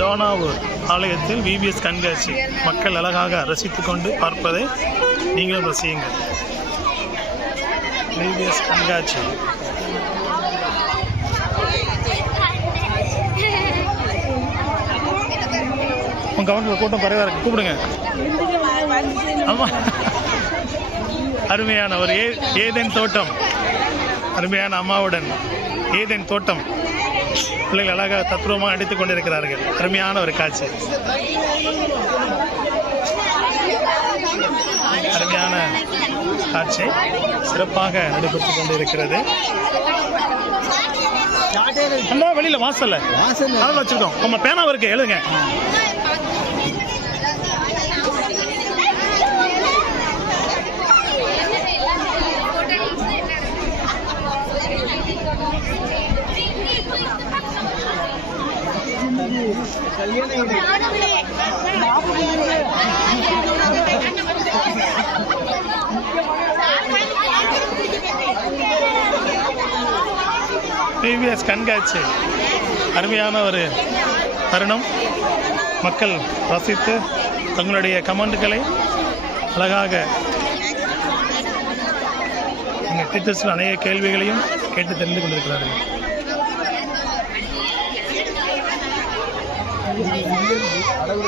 தோனாவூர் ஆலயத்தில் விபிஎஸ் கண்காட்சி மக்கள் அழகாக ரசித்துக் கொண்டு பார்ப்பதை நீங்களும் ரசியுங்கள். விபிஎஸ் கண்காட்சி உங்கள் கவனத்தில் கூட்டம் குறைவாக இருக்கு, கூப்பிடுங்க. ஆமாம், அருமையான ஒரு ஏதேன் தோட்டம், அருமையான அம்மாவுடன் ஏதேன் தோட்டம் பிள்ளைகள் அழகாக தத்ரூபமாக நடித்துக் கொண்டிருக்கிறார்கள். அருமையான ஒரு காட்சி, அருமையான காட்சி சிறப்பாக நடைபெற்றுக் கொண்டிருக்கிறது. வெளியில வாசல்ல வச்சிருக்கோம், நம்ம பேனாவும் இருக்கு, எழுதுங்க. விபிஎஸ் கண்காட்சி அருமையான ஒரு தருணம். மக்கள் ரசித்து தங்களுடைய கமெண்ட்களை அழகாக எங்கள் டீச்சர்ஸ் அநேக கேள்விகளையும் கேட்டு தெரிந்து கொண்டிருக்கிறார்கள். அடவு